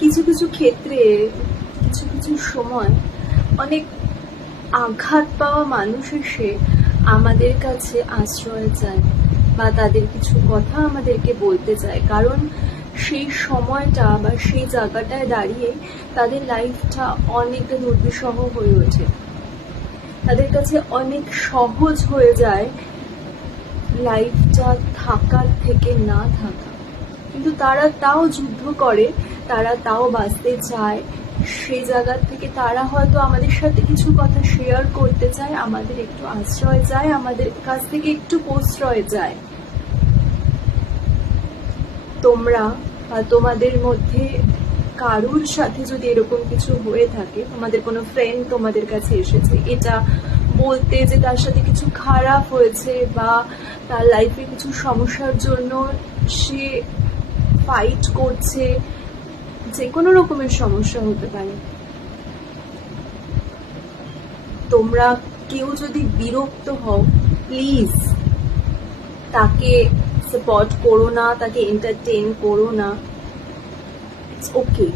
কিছু কিছু ক্ষেত্রে কিছু কিছু সময় অনেক আঘাত পাওয়া মানুষ এসে আমাদের কাছে আশ্রয় চায় বা তাদের কিছু কথা আমাদেরকে বলতে চায়, কারণ সেই সময়টা বা সেই জায়গাটায় দাঁড়িয়ে তাদের লাইফটা অনেকটা দুর্বিষহ হয়ে ওঠে। তাদের কাছে অনেক সহজ হয়ে যায় লাইফটা থাকার থেকে না থাকা, কিন্তু তারা তাও যুদ্ধ করে, তারা তাও বাঁচতে চায়। সেই জায়গা থেকে তারা হয়তো আমাদের সাথে কিছু কথা শেয়ার করতে চায়, আমাদের একটু আশ্রয় চায়, আমাদের কাছ থেকে একটু প্রশ্রয় চায়। তোমরা বা তোমাদের মধ্যে কারুর সাথে যদি এরকম কিছু হয়ে থাকে, তোমাদের কোনো ফ্রেন্ড তোমাদের কাছে এসেছে এটা বলতে যে তার সাথে কিছু খারাপ হয়েছে বা তার লাইফে কিছু সমস্যার জন্য সে ফাইট করছে, যে কোনো রকমের সমস্যা হতে পারে, তোমরা কেউ যদি বিরক্ত হও, প্লিজ তাকে সাপোর্ট করো না, তাকে এন্টারটেইন করো না, ইটস ওকে,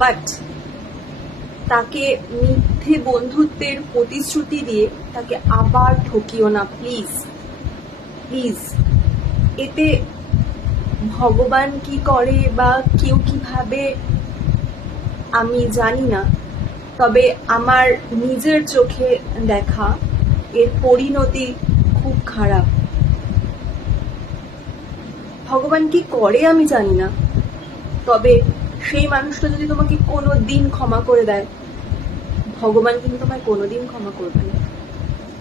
বাট তাকে মিথ্যে বন্ধুত্বের প্রতিশ্রুতি দিয়ে তাকে আবার ঠকিও না, প্লিজ প্লিজ। এতে ভগবান কি করে বা কেউ কি ভাবে আমি জানি না, তবে আমার নিজের চোখে দেখা এর পরিণতি খুব খারাপ। ভগবান কি করে আমি জানি না, তবে সেই মানুষটা যদি তোমাকে কোনো দিন ক্ষমা করে দেয়, ভগবান কিন্তু তোমায় কোনোদিন ক্ষমা করবে না,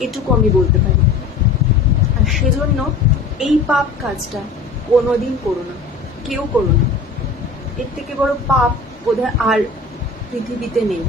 এটুকু আমি বলতে পারি। আর সেজন্য এই পাপ কাজটা কোনোদিন করো না, কেউ করো না। এর থেকে বড় পাপ বোধহয় আর পৃথিবীতে নেই।